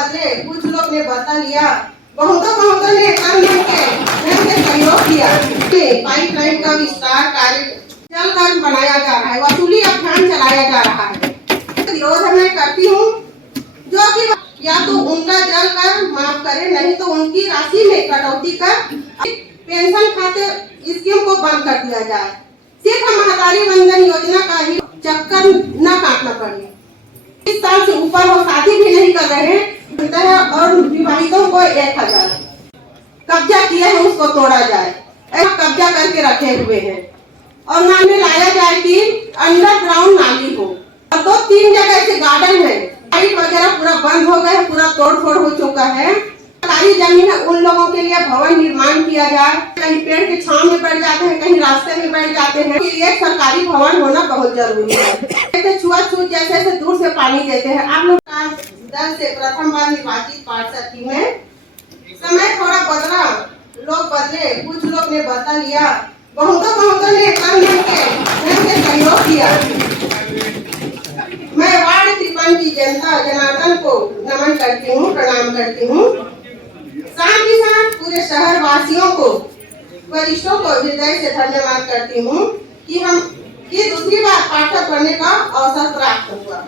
बदले कुछ लोग ने बदला लिया, बहुतों ने तन मन के सहयोग किया। पाइपलाइन का विस्तार कार्य जल कर बनाया जा रहा है, वसूली अभियान चलाया जा रहा है। विरोध मैं करती हूँ जो कि या तो उनका जल कर माफ करे, नहीं तो उनकी राशि में कटौती कर पेंशन खाते स्कीम को बंद कर दिया जाए। सिर्फ महतारी वंदन योजना का ही चक्कर न काटना पड़े। 20 साल से ऊपर हो, शादी भी नहीं कर रहे हैं और विवाहितों को 1000 कब्जा किया है उसको तोड़ा जाए, ऐसा कब्जा करके रखे हुए हैं। और मामले लाया जाए कि अंडरग्राउंड नाली हो, और 2-3 जगह ऐसे गार्डन है, लाइट वगैरह पूरा बंद हो गया है, पूरा तोड़-फोड़ हो चुका है। सरकारी जमीन है, उन लोगों के लिए भवन निर्माण किया जाए। कहीं पेड़ के छांव में बैठ जाते हैं, कहीं रास्ते में बैठ जाते हैं। ये सरकारी भवन होना बहुत जरूरी है। ऐसे छुआछूत जैसे दूर से पानी देते हैं। आप लोग दल से प्रथम बार निर्वाचित पार्षद में समय थोड़ा बदला, लोग बदले, कुछ लोग ने बदला लिया, बहुतों ने तन मन के सहयोग किया। मैं वार्ड 53 की जनता जनार्दन को नमन करती हूँ, प्रणाम करती हूँ। साथ ही साथ पूरे शहर वासियों को, वरिष्ठों को हृदय से धन्यवाद करती हूँ कि दूसरी बार पार्षद बनने का अवसर प्राप्त हुआ।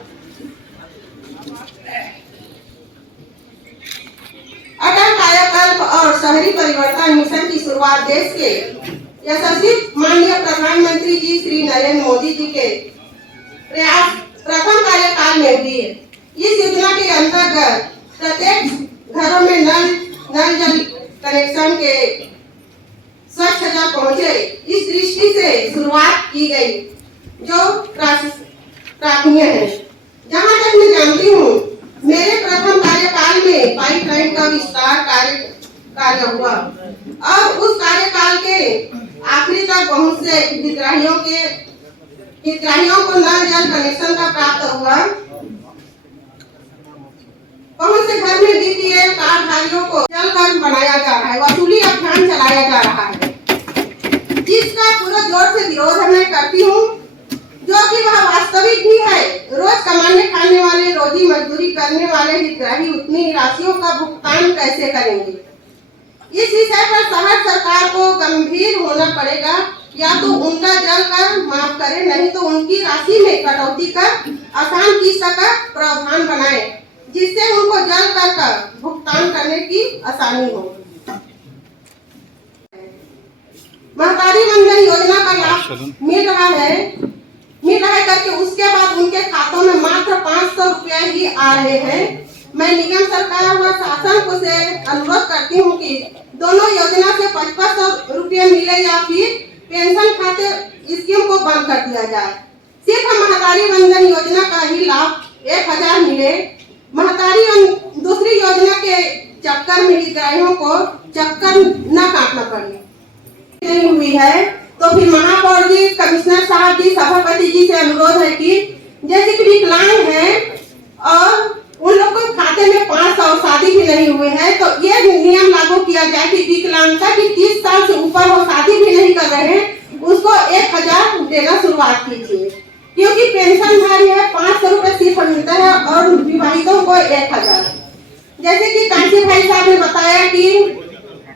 अटल कायाकल्प और शहरी परिवर्तन मिशन की शुरुआत देश के यशस्वी माननीय प्रधानमंत्री जी श्री नरेंद्र मोदी जी के प्रयास प्रथम कार्यकाल में हुई है। इस योजना के अंतर्गत प्रत्येक घरों में नल जल कनेक्शन के स्वच्छ जल पहुँचे, इस दृष्टि से शुरुआत की गई जो प्राथमिक है। जहाँ तक मैं जानती हूँ, मेरे प्रथम कार्यकाल में पाइपलाइन का विस्तार कार्य हुआ और उस कार्यकाल के आखिरी तक बहुत से हितग्राहियों को नल जल कनेक्शन का प्राप्त हुआ। बहुत से घर में बीपीएल कार्डधारियों को जल कर बनाया जा रहा है, वसूली अभियान चलाया जा रहा है, जिसका पूरा जोर से विरोध मैं करती हूँ, जो कि वह वास्तविक भी है। रोज कमाने खाने वाले, रोजी मजदूरी करने वाले हितग्राही उतनी राशियों का भुगतान कैसे करेंगे? इस विषय पर शहर सरकार को गंभीर होना पड़ेगा। या तो उनका जल कर माफ करे, नहीं तो उनकी राशि में कटौती कर आसान किस्त का प्रावधान बनाए, जिससे उनको जल कर भुगतान करने की आसानी हो। महतारी वंदन योजना का लाभ मिल रहा है करके उसके बाद उनके खातों में मात्र 500 रुपया ही आ रहे हैं। मैं निगम सरकार व शासन को से अनुरोध करती हूँ कि दोनों योजना से 5500 रुपये मिले या फिर पेंशन खाते स्कीम को बंद कर दिया जाए। सिर्फ महतारी वंदन योजना का ही लाभ 1000 मिले। महतारी दूसरी योजना के चक्कर में हितग्राहियों को चक्कर न काटना पड़े नहीं हुई है, तो फिर महापौर जी, कमिश्नर साहब जी, सभापति जी से अनुरोध है कि जैसे कि विकलांग है और उन लोग को खाते में 500 शादी भी नहीं हुए है, तो ये नियम लागू किया जाए कि विकलांगता की 30 साल से ऊपर हो, शादी भी नहीं कर रहे हैं, उसको 1000 देना शुरुआत कीजिए। क्योंकि पेंशन भारी है, 500 रुपए सिर्फ मिलता है और विवाहितों को 1000। जैसे कि कांची भाई साहब ने बताया कि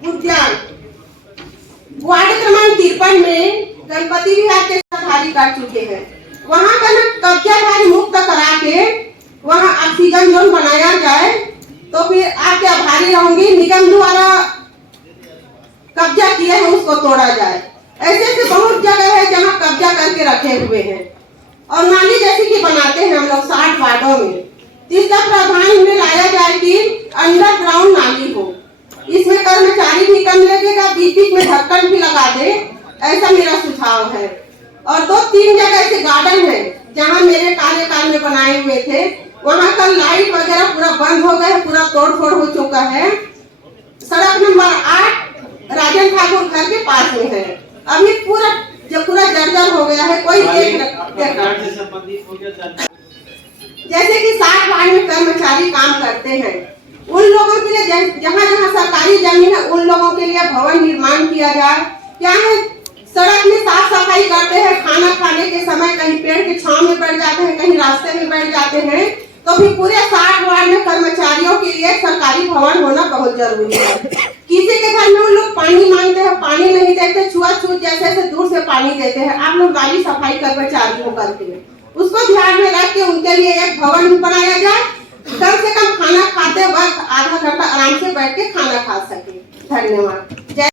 उद्यान वार्ड क्रमांक 53 में गणपति विहार के खाली कर चुके हैं, वहाँ का कब्जा मुक्त करा के वहाँ ऑक्सीजन जोन बनाया जाए, तो फिर आपके आभारी रहूंगी। निगम द्वारा कब्जा किया है उसको तोड़ा जाए। ऐसे बहुत जगह है जहाँ कब्जा करके रखे हुए हैं। और नाली जैसे कि बनाते हैं हम लोग 60 वार्डों में, इसका प्रावधान में लाया जाए कि अंडरग्राउंड नाली हो, इसमें कर्मचारी भी कम लगेगा, बीच में ढक्कन भी लगा दे, ऐसा मेरा सुझाव है। और 2-3 जगह ऐसे गार्डन है जहाँ मेरे कार्यकाल में बनाए हुए थे, वहाँ का लाइट वगैरह पूरा बंद हो गया है, पूरा तोड़-फोड़ हो चुका है। सड़क नंबर 8 राजन ठाकुर घर के पास में है, अभी पूरा जर्जर हो गया है। कोई जैसे कि 60 वार्ड में कर्मचारी काम करते हैं, उन लोगों के लिए जहाँ जहाँ सरकारी जमीन है उन लोगों के लिए भवन निर्माण किया जाए। क्या है, सड़क में साफ सफाई करते हैं, खाना खाने के समय कहीं पेड़ के छांव में बैठ जाते हैं, कहीं रास्ते में बैठ जाते हैं, तो फिर पूरे 60 वार्ड में कर्मचारियों के लिए सरकारी भवन होना बहुत जरूरी है। किसी के घर में उन लोग पानी मांगते हैं, पानी नहीं देते, छुआछूत जैसे दूर से पानी देते हैं। आप लोग गाली सफाई कर्मचारियों करते हैं, उसको ध्यान में रख के उनके लिए एक भवन बनाया जाए, कम से कम खाना खाते वक्त आधा घंटा आराम से बैठ के खाना खा सके। धन्यवाद।